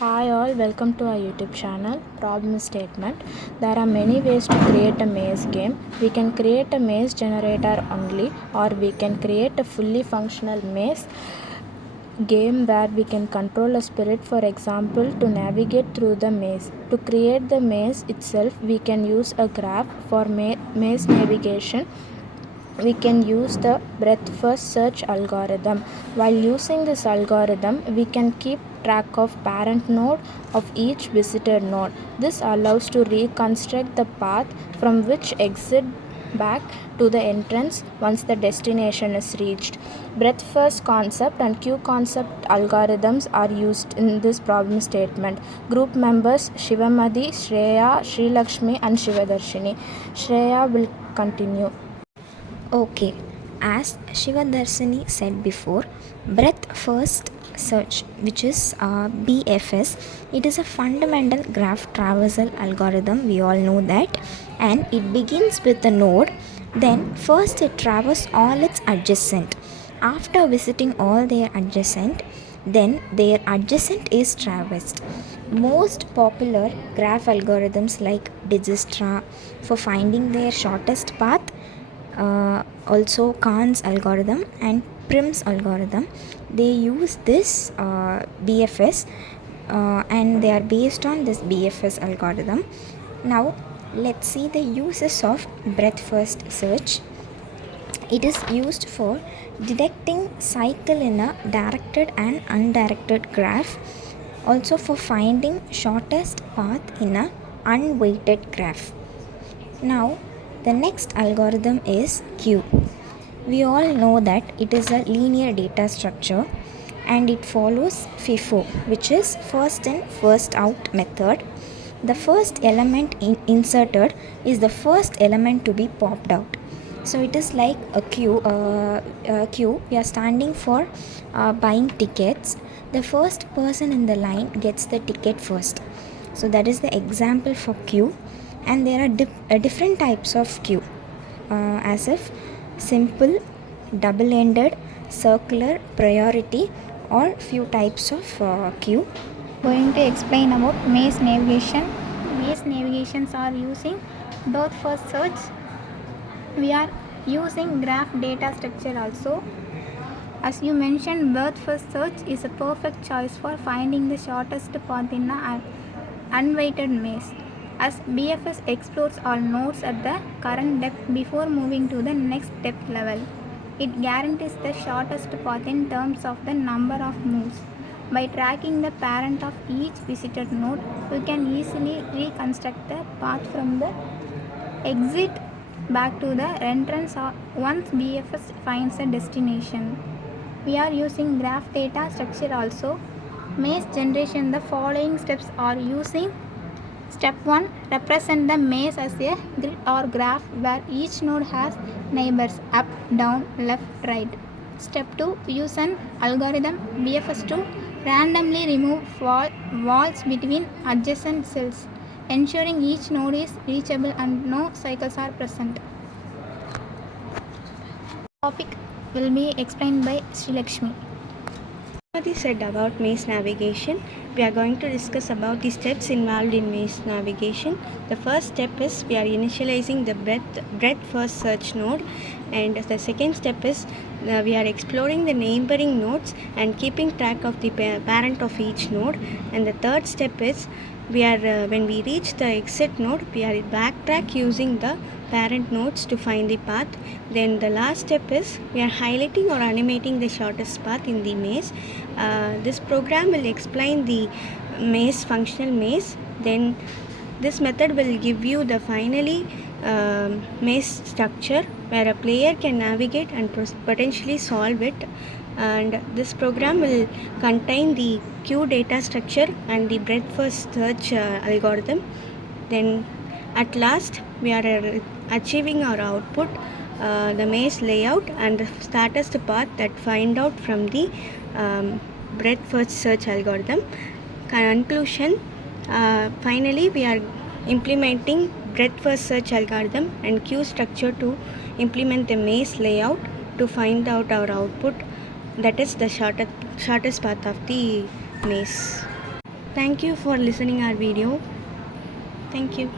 Hi all, welcome to our YouTube channel. Problem statement. There are many ways to create a maze game. We can create a maze generator only, or we can create a fully functional maze game where we can control a spirit, for example, to navigate through the maze. To create the maze itself, we can use a graph for maze navigation. We can use the breadth first search algorithm. While using this algorithm, we can keep track of parent node of each visitor node. This allows to reconstruct the path from which exit back to the entrance once the destination is reached. Breadth first concept and queue concept algorithms are used in this problem statement. Group members Shivamadi, Shreya, Srilakshmi and Shivadarshini. Shreya will continue. Okay, as Shivadarshini said before, breadth first search, which is BFS, it is a fundamental graph traversal algorithm. We all know that, and it begins with the node. Then, first it traverses all its adjacent. After visiting all their adjacent, then their adjacent is traversed. Most popular graph algorithms like Dijkstra for finding their shortest path, also Kahn's algorithm and Prim's algorithm, they use this BFS, and they are based on this BFS algorithm. Now let's see the uses of breadth first search. It is used for detecting cycle in a directed and undirected graph, also for finding shortest path in a unweighted graph. Now the next algorithm is queue. We all know that it is a linear data structure and it follows FIFO, which is first in first out method. The first element inserted is the first element to be popped out. So it is like a queue. We are standing for buying tickets. The first person in the line gets the ticket first. So that is the example for queue. And there are different types of queue, as if simple, double-ended, circular, priority, or few types of queue. Going to explain about maze navigation. Maze navigations are using both first search. We are using graph data structure also. As you mentioned, birth first search is a perfect choice for finding the shortest path in an unweighted maze, as BFS explores all nodes at the current depth before moving to the next depth level. It guarantees the shortest path in terms of the number of moves. By tracking the parent of each visited node, we can easily reconstruct the path from the exit back to the entrance once BFS finds a destination. We are using graph data structure also. Maze generation, the following steps are using. Step 1. Represent the maze as a grid or graph where each node has neighbors up, down, left, right. Step 2. Use an algorithm BFS to randomly remove walls between adjacent cells, ensuring each node is reachable and no cycles are present. Topic will be explained by Srilakshmi. What said about maze navigation, we are going to discuss about the steps involved in maze navigation. The first step is we are initializing the breadth first search node, and the second step is we are exploring the neighboring nodes and keeping track of the parent of each node, and the third step is we are when we reach the exit node, we are backtrack using the parent nodes to find the path. Then the last step is we are highlighting or animating the shortest path in the maze. This program will explain the maze, functional maze. Then this method will give you the finally maze structure where a player can navigate and potentially solve it. And this program will contain the queue data structure and the breadth first search algorithm. Then at last we are achieving our output, the maze layout and the shortest path that find out from the breadth first search algorithm. Conclusion, finally we are implementing breadth first search algorithm and queue structure to implement the maze layout to find out our output, that is the shortest path of the maze. Thank you for listening our video. Thank you.